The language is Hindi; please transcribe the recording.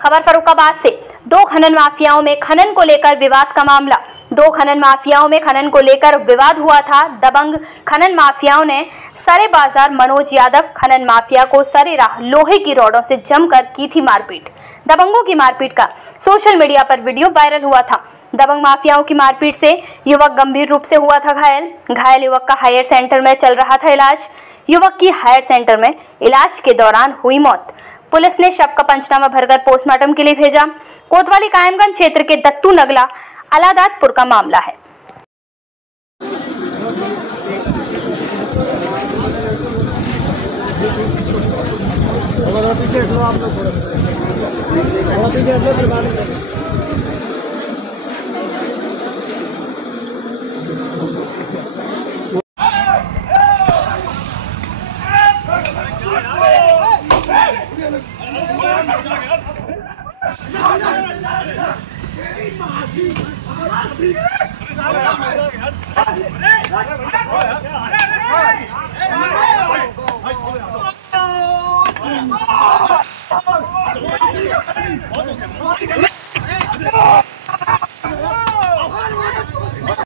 खबर फर्रुखाबाद से। दो खनन माफियाओं में खनन को लेकर विवाद का मामला। दो खनन माफियाओं में खनन को लेकर विवाद हुआ था। दबंग खनन माफियाओं ने सरे बाजार मनोज यादव खनन माफिया को सरेराह लोहे की रॉडों से जमकर की थी मारपीट। दबंगों की मारपीट का सोशल मीडिया पर वीडियो वायरल हुआ था। दबंग माफियाओं की मारपीट से युवक गंभीर रूप से हुआ था घायल युवक का हायर सेंटर में चल रहा था इलाज। युवक की हायर सेंटर में इलाज के दौरान हुई मौत। पुलिस ने शव का पंचनामा भरकर पोस्टमार्टम के लिए भेजा। कोतवाली कायमगंज क्षेत्र के दत्तू नगला अलादातपुर का मामला है।